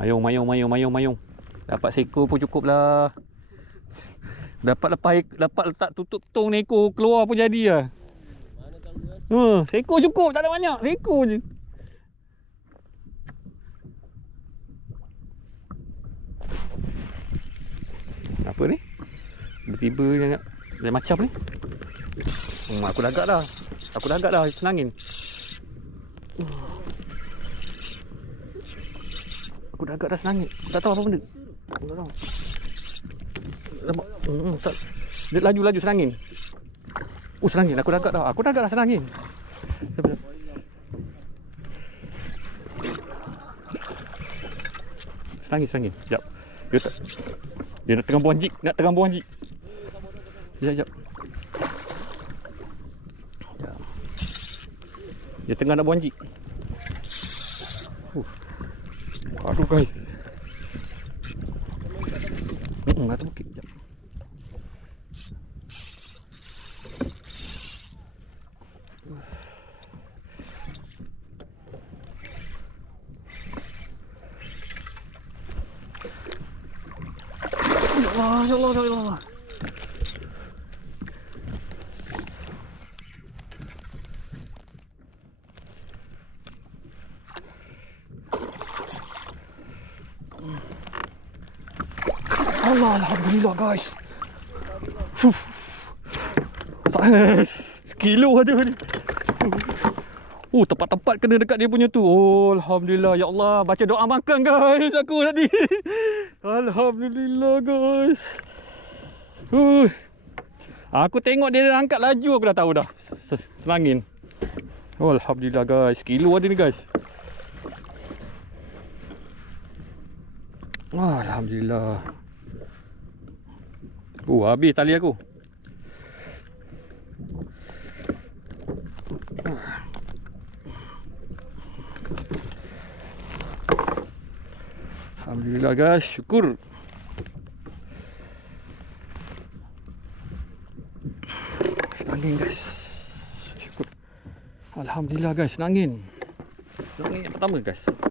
Mayung, mayung, mayung, mayung, mayung. Dapat seekor pun cukup lah. Dapat letak tutup tong ni ekor keluar pun jadi lah. Mana tahu kan? Seekor cukup, tak ada banyak. Seekor je. Apa ni? Tiba-tiba jangan lain macam ni. Aku dah agak dah. Aku dah agak dah senangin. Aku dah agak dah senangin. Tak tahu apa benda. Aku tak tahu. Nampak? Tak. Dia laju-laju senangin. Senangin. Aku dah agak dah. Aku dah agak dah senangin. Senangin. Sekejap. Dia nak tengah buang jig. Sekejap. Dia tengah nak buang jig. Aduh guys. Atas bukit. Sekejap. Ya Allah. Alhamdulillah guys. Sekilo ada ni. Tepat-tepat kena dekat dia punya tu. Alhamdulillah. Ya Allah. Baca doa makan guys aku tadi. Alhamdulillah guys. Aku tengok dia dah angkat laju aku dah tahu dah. Senangin. Alhamdulillah guys. Sekilo ada ni guys. Alhamdulillah. Habis tali aku. Alhamdulillah guys, syukur. Senangin guys. Syukur. Alhamdulillah guys, senangin. Senangin yang pertama guys.